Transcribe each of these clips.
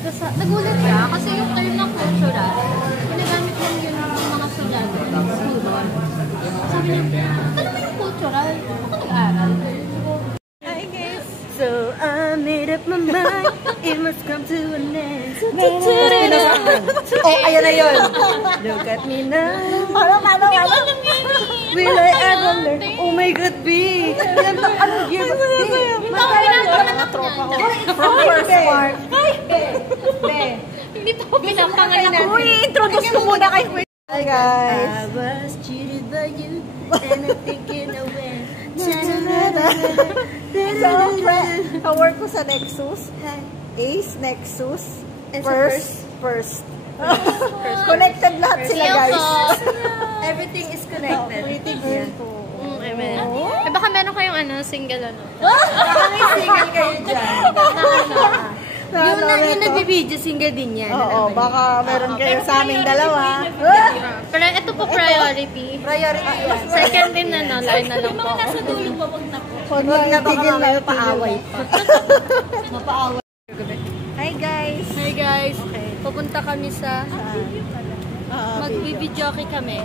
Nagulat siya kasi yung term ng cultural, ginagamit lang yun ng mga estudyante ng school. Sabi niya, ano ba yung cultural? Ako nag-aaral. Hi guys! So I made up my mind, it must come to an end. Oh, ayan na yun! Look at me now. Parang ano? Will I ever learn? Oh my God, B! Ano year ba? Matagal ka na tropa ko. From first part. Hindi pa ako pinapangalan ako. Uy, introduce ko muna kay Queen. Hi guys! I was cheated by you, and I'm thinking away. So, ka-work ko sa Nexus. Ace, Nexus. First. Connected lahat sila guys. Everything is connected. Pretty girl to. Amen. Eh baka meron kayong single Baka may single kayo dyan. Yung nagbibideo, single din yan. Oo, baka meron kayo sa aming dalawa. Pero ito po priority. Priority yan. Second din line na lang po. Nasa dulo pa, wag na po. Huwag na tigil na yung Paaway pa. Mapaaway. Hi guys! Hi guys. Pupunta kami sa magbibidyoke kami.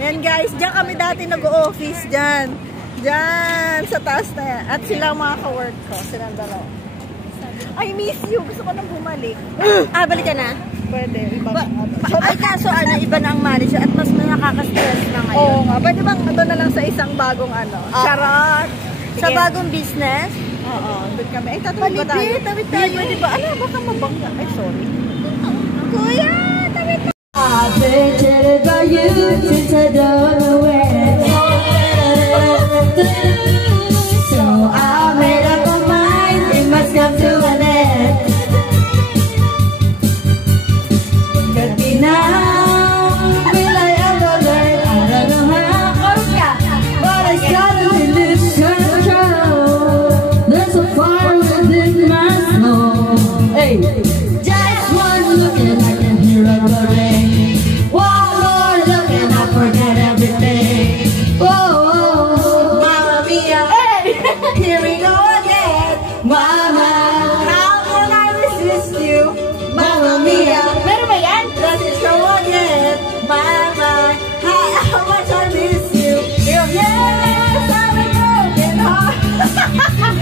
Yan guys, diyan kami dati nag-o-office dyan. Diyan, sa taas na yan. At sila ang mga ka-work ko, silang dalawa. I miss you. Gusto ko nang bumalik. Balik ka na? Pwede. Ay, kaso iba na ang manager at mas nakaka-stress na ngayon. Oo nga. Pwede bang doon na lang sa isang bagong Charot. Sa bagong business? Oo. Doon kami. Ay, tatuloy ba tayo? Tawid tayo. Pwede ba? Baka mabangga. Ay, sorry. Kuya, tawid tayo. I've been cheated by you since I don't know where. So I made up my mind, it must come to an end. Could be now, will I ever learn? I don't know how, but I suddenly lose control. There's a fire within my soul. Hey, just one look and I can hear a rain. One more look and I forget everything. Oh, Mamma Mia, hey, here we go again. Mama, how can I resist you? Mamma Mia, meron ba yan? Does it show again? Mama, how much I miss you? Yes, I'm a broken heart.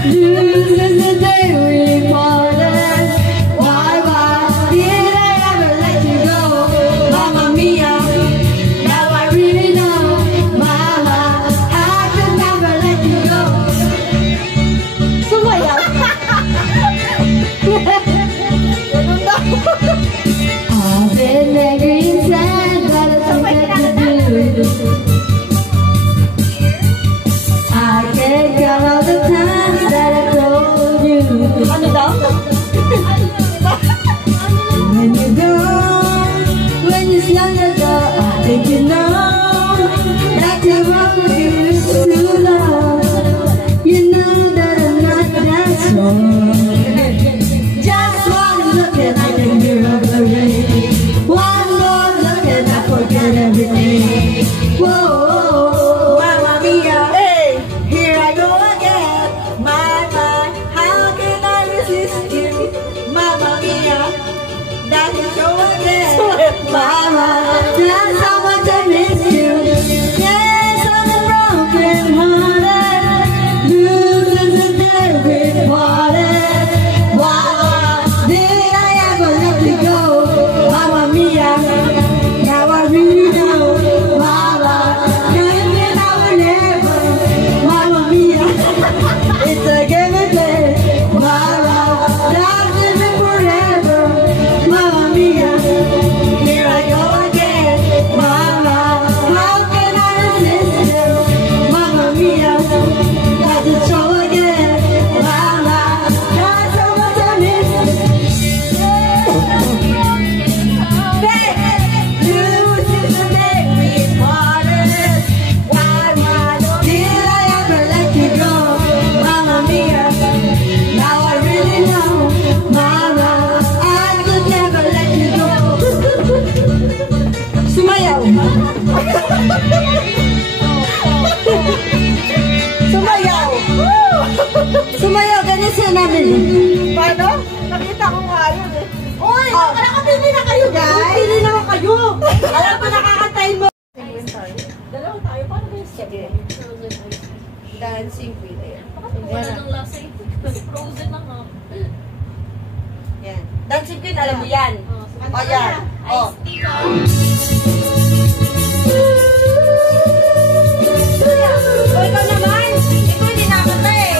This is the day we parted. Why did I ever let you go? Mamma Mia, now I really know. Mama, I could never let you go. Sumayaw. I've been angry and sad, but it's something to do. I can't count all the times that I told you. Ano daw? When you're gone, when you're young ago, I think you know that your love is too long. You know that I'm not that strong. Just one look and I can hear the rain. One more look and I forget everything. Whoa, Mamma Mia, hey, here I go again. Mama, how can I resist you? Mamma Mia, that is so again. Mama, that's how much I miss you. Yes, I'm a broken hearted. Losing the day we parted. Why did I ever let you go? Mamma Mia, now I really know. Mama, you think I will never. Mamma Mia, it's a give and take. Mama, that's it forever. Mamma Mia, here I go again. Mama, how can I resist you? Mamma Mia, that's the show again. Mama, that's how much I miss you. This is the day we parted. Why did I ever let you go? Mamma Mia, now I really know. Mama, I could never let you go. Sumayaw. Sumayaw. Sumayaw, ganyan siya namin. Paano? Nakita ko nga yun eh. Uy, nakakapili na kayo, guys. Pili naman kayo. Alam ko, nakakantayin mo. Dalawa tayo, paano ba yung step? Dancing Queen. Wala nang lasa ito. Frozen na nga. Yan. Dancing Queen, alam mo yan. O, yan. O. Ice tea ka. O, ikaw naman. Ikaw hindi nakakanta eh.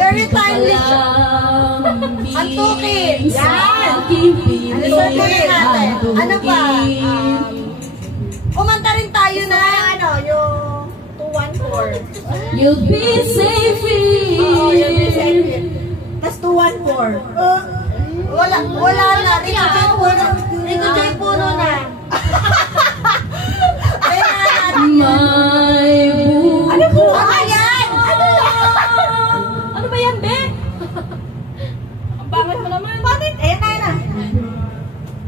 Very timely siya. Antukin! Yan! Ano ba? Kumanta rin tayo na yung 214. You'll be safe here. Oo, you'll be safe here. Tapos 214. Wala na. Rico J. Puno na. My book. Ano po? Ayan! Ano ba yan, be? Ang pangit mo naman. Bakit? Ayan na.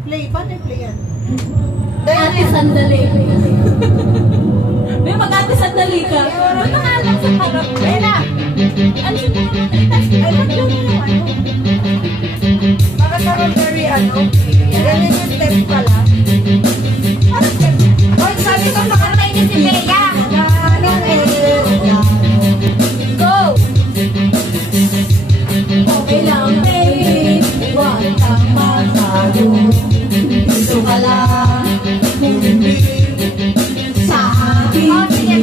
Play. Bakit play yan? Ate sandali. Be, mag-ate sandali ka. Ba't nakalang sa harap? Bella! Ano siya na? Ay, ba't yun yung ano? Para karoon very ganun yung step pala. Parang step. Oy, sabi ko makantay niya si Bea. Go! Okay lang, babe. Huwag kang magsayo. Dito ka lang. Kung hindi sa akin.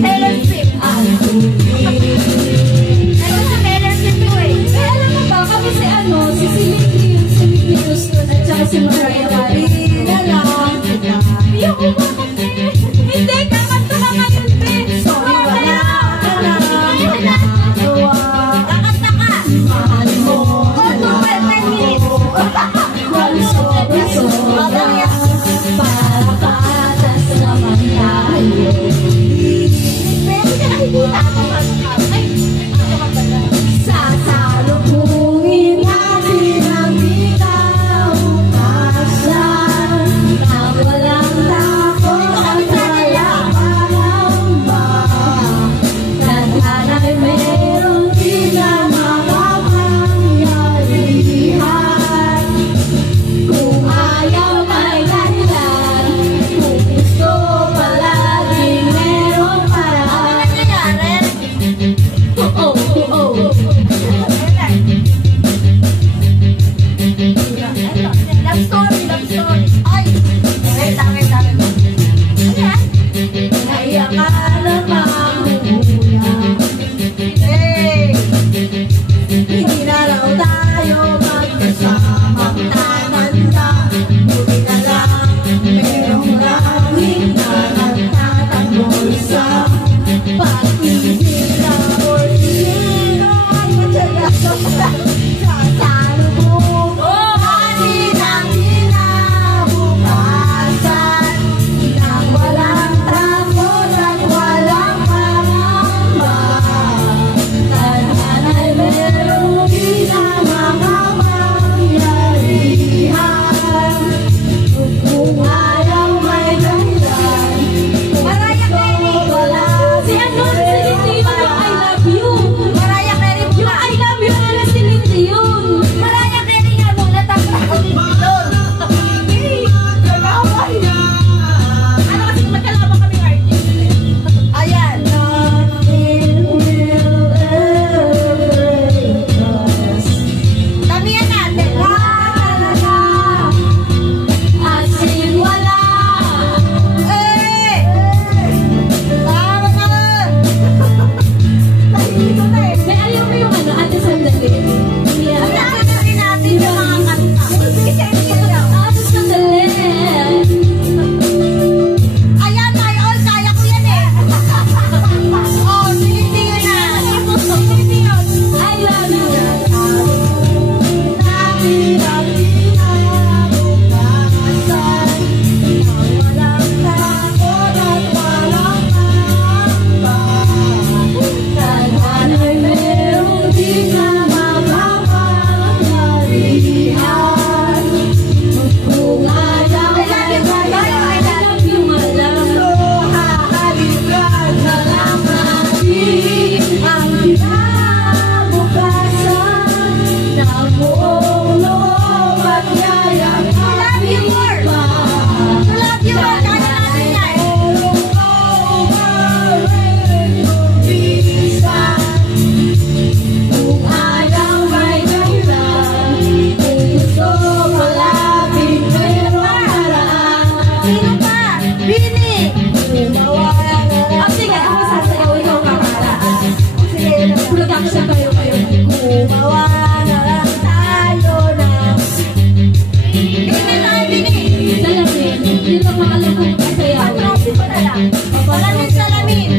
daming salamin.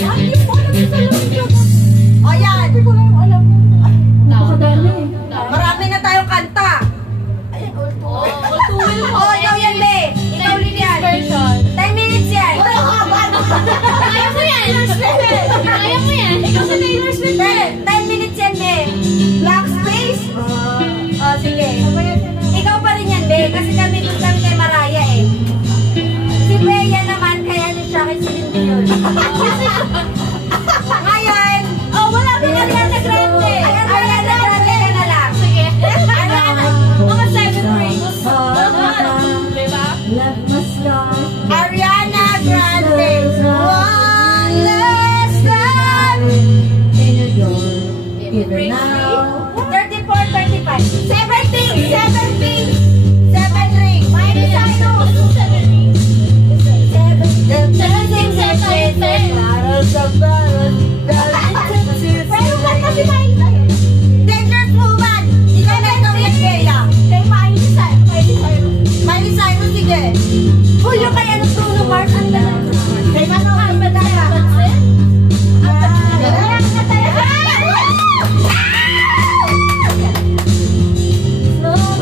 Ay, hindi ko alam yung salamin yun. O yan. Hindi ko lang alam. Napakadami. Marami na tayong kanta. Ayan, all to Oh, all. all too well po. Oh, ikaw yan, be. Ikaw ulit yan. Version. 10 minutes yan. Kaya mo yan. Kaya mo yan. Ikaw sa Taylor Swift. 10 minutes yan, be. Black space. Oh, sige. Ikaw pa rin yan, be. Kasi kami doon kami kay Mariah eh. Si Bea naman, kaya niya siya kay Celine Dion. Ngayon, oh, wala pa Ariana Grande. Ariana Grande ka na lang. Sige. Ariana, mga 7 rings. Diba? Left my scars. Ariana Grande. One last time. In your door. Even now. 34, 35. 17! 17! 7 rings. Miley Cyrus. 7 rings. 7 Pero ba't kasi Miley? Dangerous Woman. Ikaw na ikaw yan, Bea. Kay Miley Cyrus. Miley Cyrus, sige. Uy, yung kay ano, Bruno Mars. Ang dalawa. Kay Mano, ang madala. Oh,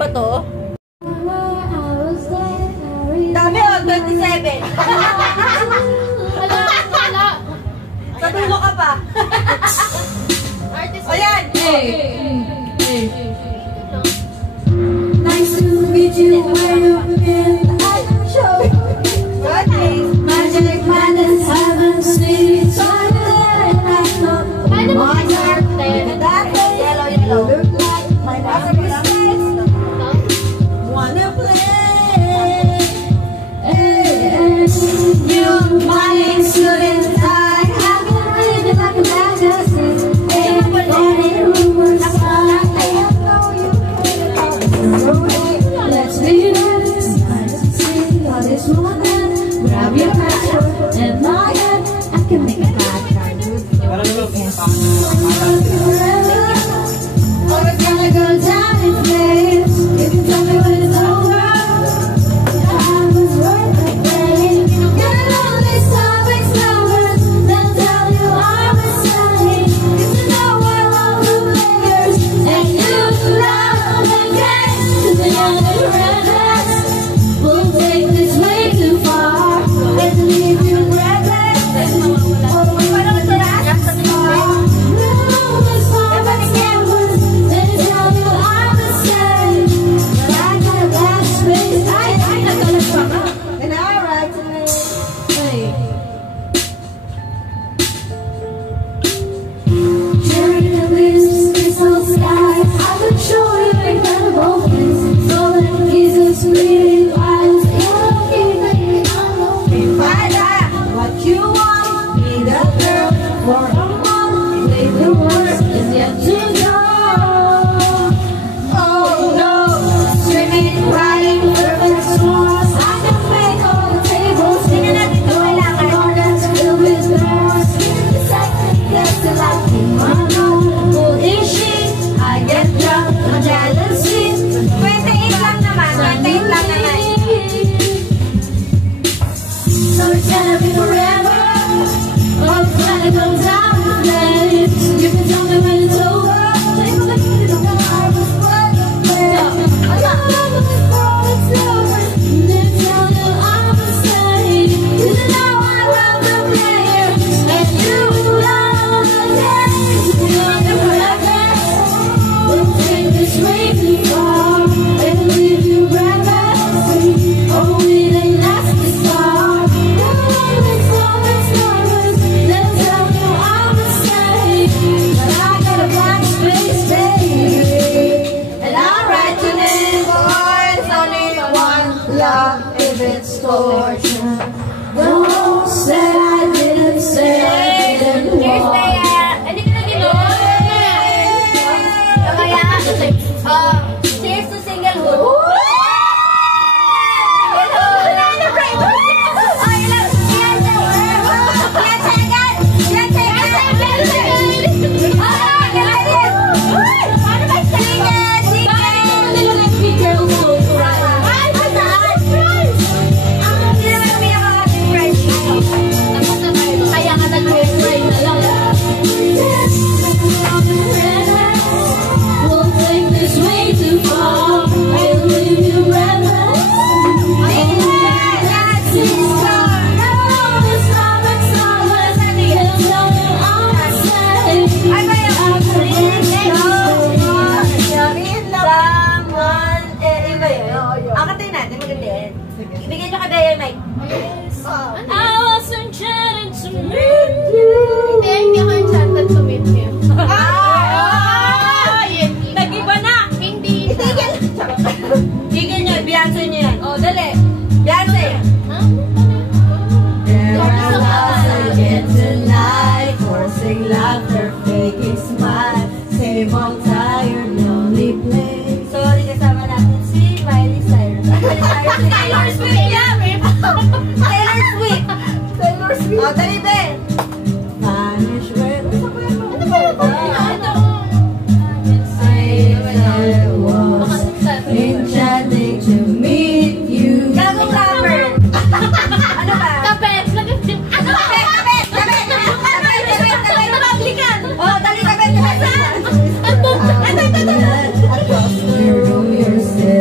ba to? Dami o, 27. Wala. Sa dulo ka pa. Artist. Ayan. Nice to meet you. Where you've been, I can show you. Magic madness, haven't seen each other, and I know. Paano mo arte? Yellow. Look like my masterpiece. Wanna play? You, my student, I have been living like a magazine. Everybody rumors, I know you care about me. Let's be honest, nice to see all this woman. Grab your passport and my hand, I can make a bad card with you. Always gonna go down in flames. You can tell me when it's over. I was worth the pain. You're all these topics numbers. They'll tell you I'm insane. Cause you know I love the players and you love the game. Cause the younger brothers will take this way too far and leave you breathless. Oh, we went on to the after the car. You're all these topics numbers. They'll tell you I'm insane. But I got a bad space. I got a trouble. And I write to me. Sharing the leaves, crystal skies, I could show you incredible things. Golden pieces, pretty eyes, you're keeping alone. Find out what you want. Be the girl for a month. Make the worst is yet to go. Oh no, swimming, riding, perfect storms. I can make all the tables. Tingnan natin ito kailangan. Gardens filled with thorns. The second gets to like my mom. Holy shit, I get drunk on jealousy. 28 lang naman. 28 lang naman. So it's gonna be forever. Or it's gonna go down in flames. You can tell me when it's over. If I look at the I was worth the pain. I got love before it's over. They tell you I'm insane. Cause you know I love the players and you love the game. You're the brothers. We'll take this way too far and leave you breathless. Oh, we didn't last this far. You're always nervous. They'll tell you I'm insane. But I got a blank space, baby. And I write your name, Boys, only one love if it's torture. Don't say I didn't say I didn't Here's want. Hindi ka na ginawa. Cheers to singlehood. Kaya ka nag-pray na lang. We'll take this way too far and leave you breathless. Akatin natin, maganda yan. Ibigay nyo kay Bea yung mic. I was enchanted to meet you. Hindi ako enchanted to meet him. Nag-iba na! Hindi na. Tigil nyo, Beyonce nyo yan. Oh, dali. Beyonce! There are lots again tonight, forcing laughter, faking smile, same old tired, lonely place. Sorry, kasama natin si Miley Cyrus. Taylor Swift yan! Taylor Swift! Taylor Swift! Oh, dali, Ben! Vanish where Ano ba yan? say that it was enchanting to meet you. Gagong rapper! Ano ba? Kapet. Ano ba? Kapet! Kapet! Kapet! Kapet! Republican! Oh, dali, kapet! Kapet! Saan? Across the room you're still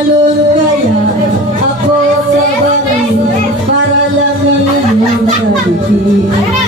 balon kaya ako sa bangin para lang iyong sabihin.